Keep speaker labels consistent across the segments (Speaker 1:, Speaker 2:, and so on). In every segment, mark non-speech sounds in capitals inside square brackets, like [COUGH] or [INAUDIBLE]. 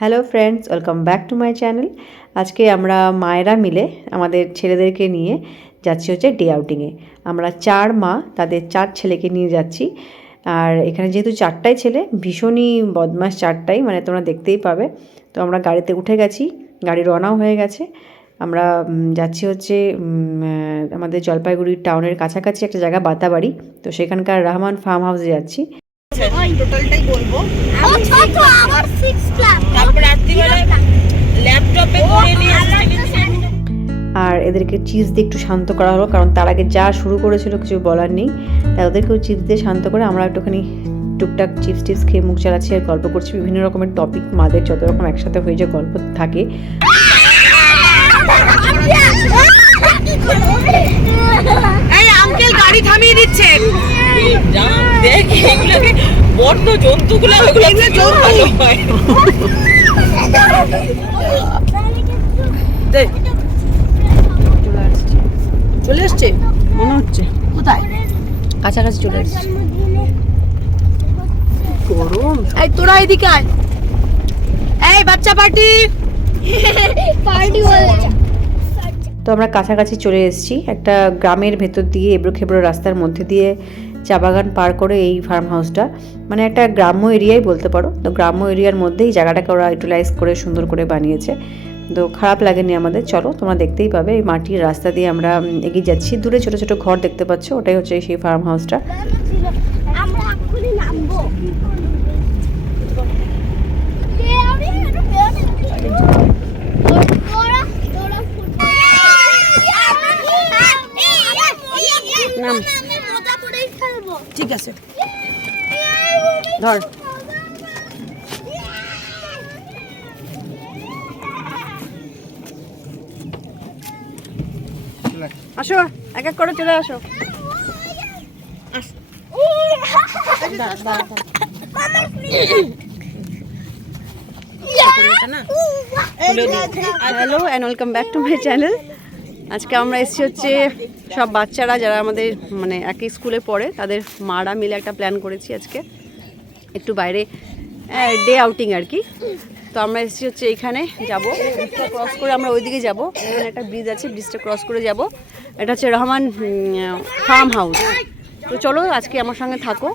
Speaker 1: Hello friends welcome back to my channel আজকে আমরা মায়েরা মিলে আমাদের ছেলেদেরকে নিয়ে যাচ্ছি হচ্ছে ডে আউটিংয়ে আমরা চার মা, তাদের চার ছেলেকে নিয়ে যাচ্ছি। আর এখানে যেহেতু চারটাই ছেলে, ভীষণই বদমাস চারটাই মানে তোমরা দেখতেই পাবে। তো আমরা গাড়িতে উঠে গেছি, গাড়ি রওনাও হয়ে গেছে। আমরা যাচ্ছি হচ্ছে আমাদের জলপাইগুড়ি টাউনের কাছাকাছি একটা জায়গা, বাতাবাড়ি। তো সেখানকার রহমান ফার্ম হাউসে যাচ্ছি।
Speaker 2: টোটালটাই বলব তারপর রাত্রিবেলা ল্যাপটপে করে নিয়ে
Speaker 1: আর এদেরকে চিজ দিয়ে একটু শান্ত করা হলো কারণ তার আগে যা শুরু করেছিল কিছু বলার নেই তাই ওদেরকেও চিপস দিয়ে শান্ত করে আমরা একটুখানি টুকটাক চিপস টিপস খেয়ে মুখ চালাচ্ছি আর গল্প করছি বিভিন্ন রকমের টপিক মাদের যত রকম একসাথে হয়ে যে গল্প থাকে
Speaker 2: এই আঙ্কেল গাড়ি থামিয়ে দিচ্ছে দেখ এগুলোকে বড্ড জন্তুগুলো ওগুলো জন্তু। হয়? চলে আসছে। মনে হচ্ছে। কোথায়?
Speaker 1: কাছাকাছি চলে এসেছি
Speaker 2: গরম। এই তোরা এদিকে আয়। এই বাচ্চা পার্টি।
Speaker 3: পার্টি বলে
Speaker 1: তো আমরা কাছাকাছি চলে এসেছি। একটা গ্রামের ভেতর দিয়ে এবড়ো খেবড়ো রাস্তার মধ্যে দিয়ে চা বাগান পার করে এই ফার্ম হাউসটা মানে একটা গ্রাম্য এরিয়াই বলতে পারো। তো গ্রাম্য এরিয়ার মধ্যেই জায়গাটাকে ওরা ইউটিলাইজ করে, সুন্দর করে বানিয়েছে। তো খারাপ লাগেনি আমাদের। চলো, তোমরা দেখতেই পাবে এই মাটির রাস্তা দিয়ে আমরা এগিয়ে যাচ্ছি। দূরে ছোট ছোট ঘর দেখতে পাচ্ছ, ওটাই হচ্ছে সেই ফার্ম হাউসটা
Speaker 2: আছে।
Speaker 1: ধর। আসো এক এক করে চলে আসো। Hello and welcome back to my channel আজকে আমরা এসেছি হচ্ছে সব বাচ্চারা যারা আমাদের মানে একই স্কুলে পড়ে, তাদের মারা মিলে একটা প্ল্যান করেছি আজকে। একটু বাইরে ডে আউটিং আর কি। তো আমরা এসেছি হচ্ছে এইখানে যাব। ব্রিজটা ক্রস করে আমরা ওইদিকে যাব। এখানে একটা ব্রিজ আছে ব্রিজটা ক্রস করে যাব। এটা হচ্ছে রহমান ফার্ম হাউস তো চলো আজকে আমার সঙ্গে থাকো।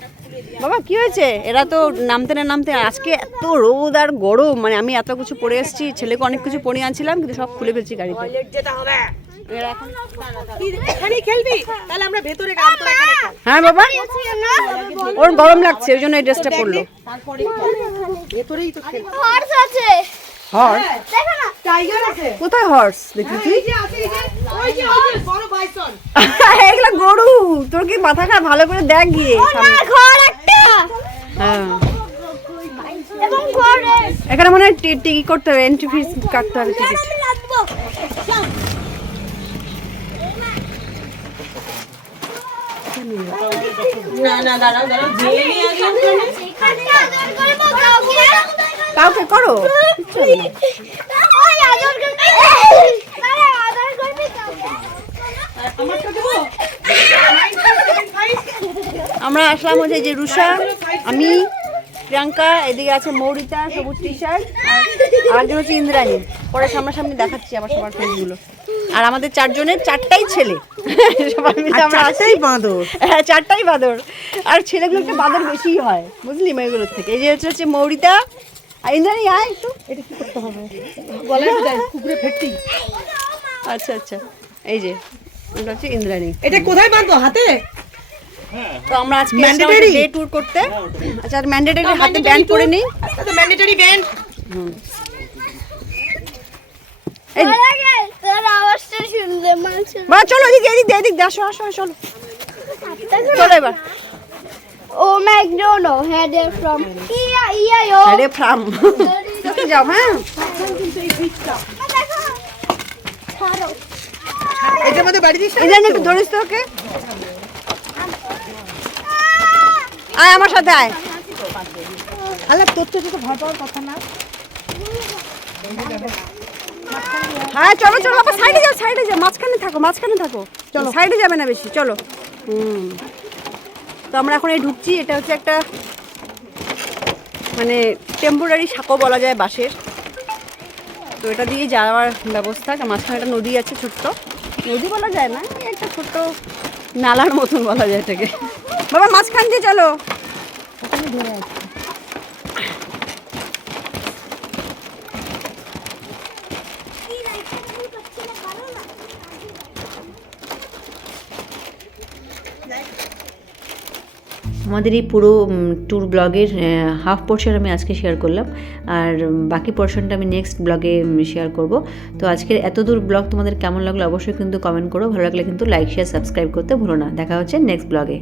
Speaker 1: বাবা, কি হয়েছে? এরা তো নামতে না নামতে আজকে এত রোদ আর গরম। মানে আমি এত কিছু পরে এসেছি, ছেলেকে অনেক কিছু পরে আনছিলাম, কিন্তু সব খুলে ফেলছি গাড়িতে।
Speaker 2: যেতে হবে
Speaker 1: এরা এখন
Speaker 2: এখানেই খেলবি? তাহলে আমরা ভেতরে গান করে এখানে খেল
Speaker 1: হ্যাঁ বাবা। ওর গরম লাগছে ওই জন্য এই ড্রেসটা পরলো।
Speaker 2: তারপরে ভেতরেই তো খেল
Speaker 3: হর্স আছে।
Speaker 1: হর্স
Speaker 3: দেখো না।
Speaker 2: টাইগার আছে।
Speaker 1: কোথায় হর্স দেখি তুই।
Speaker 2: এই যে আছে এই যে। ওই যে ওই যে বড় বাইসন [LAUGHS]
Speaker 1: এগুলা গরু। তোর কি মাথা খারাপ? ভালো করে দেখ গিয়ে
Speaker 3: না ঘর একটা।
Speaker 1: হ্যাঁ। এখানে মনে হয় টিকিট করতে হবে এন্ট্রি ফিস কাটতে হবে টিকিট
Speaker 3: আমি নাচবো
Speaker 2: না না দাঁড়াও দাঁড়াও জেনে আগে ওখানে
Speaker 3: এখানে আদর করব কাউকে
Speaker 1: কাউকে করো
Speaker 3: ওই আদর করবি আরে আদর করবি কাউকে
Speaker 2: আমারটা করো।
Speaker 1: আমরা আসলাম হচ্ছে যে রুষা, আমি, প্রিয়াঙ্কা, এদিকে আছে মৌরিতা, সবুজ টি আর আরেকজন হচ্ছে ইন্দ্রাণী। পরে সামনাসামনি দেখাচ্ছি আবার সবার ফ্রেন্ডগুলো আর আমাদের চারজনের চারটাই ছেলে। সবাই মিলে আমরা আসি
Speaker 2: বাঁদর।
Speaker 1: হ্যাঁ চারটাই বাদর। আর ছেলেগুলো একটু বাদর বেশিই হয় বুঝলি মেয়েগুলোর থেকে। এই যে হচ্ছে হচ্ছে মৌরিতা। আর ইন্দ্রাণী আয় একটু। এটা কি করতে হবে?
Speaker 2: বলে কুকুরে ফেটতি।
Speaker 1: আচ্ছা আচ্ছা। এই যে এটা হচ্ছে ইন্দ্রাণী।
Speaker 2: এটা কোথায় বাঁধবো হাতে?
Speaker 1: তো আমরা আজকে
Speaker 2: Mandatory?
Speaker 1: ডে ট্যুর করতে। আচ্ছা আর ম্যান্ডেটরি হাতে ব্যান্ড পরে নিই
Speaker 2: ম্যান্ডেটরি ব্যান্ড
Speaker 1: এই বা চলো এদিকে এদিক এদিক আসো আসো চলো। চলো এবার।
Speaker 3: ও ম্যাকডোনো ফ্রম ইয়া ইয়া ইয়ো
Speaker 1: ফ্রাম। যাও হ্যাঁ।
Speaker 2: এটার মধ্যে বাড়ি দিস
Speaker 1: একটু ধরিস তো ওকে। আয় আমার সাথে আয়।
Speaker 2: আল্লাহ তোর তো ভয় পাওয়ার কথা না।
Speaker 1: হ্যাঁ চলো চলো আবার সাইডে যাও সাইডে যাও মাঝখানে থাকো মাঝখানে থাকো। চলো। সাইডে যাবে না বেশি চলো। হুম। তো আমরা এখন এই ঢুকছি এটা হচ্ছে একটা মানে টেম্পোরারি সাঁকো বলা যায় বাঁশের। তো এটা দিয়ে যাওয়ার ব্যবস্থা মাঝখানে একটা নদী আছে ছোট্ট। নদী বলা যায় না একটা ছোট্ট নালার মতন বলা যায় এটাকে। বাবা মাঝখান দিয়ে চলো।
Speaker 4: আমাদের এই পুরো ট্যুর ব্লগের হাফ পোর্শন আমি আজকে শেয়ার করলাম। আর বাকি পোর্শনটা আমি নেক্সট ব্লগে শেয়ার করব। তো আজকের এত দূর ব্লগ তোমাদের কেমন লাগল অবশ্যই কিন্তু কমেন্ট করো। ভালো লাগলে কিন্তু লাইক শেয়ার সাবস্ক্রাইব করতে ভুলো না। দেখা হচ্ছে নেক্সট ব্লগে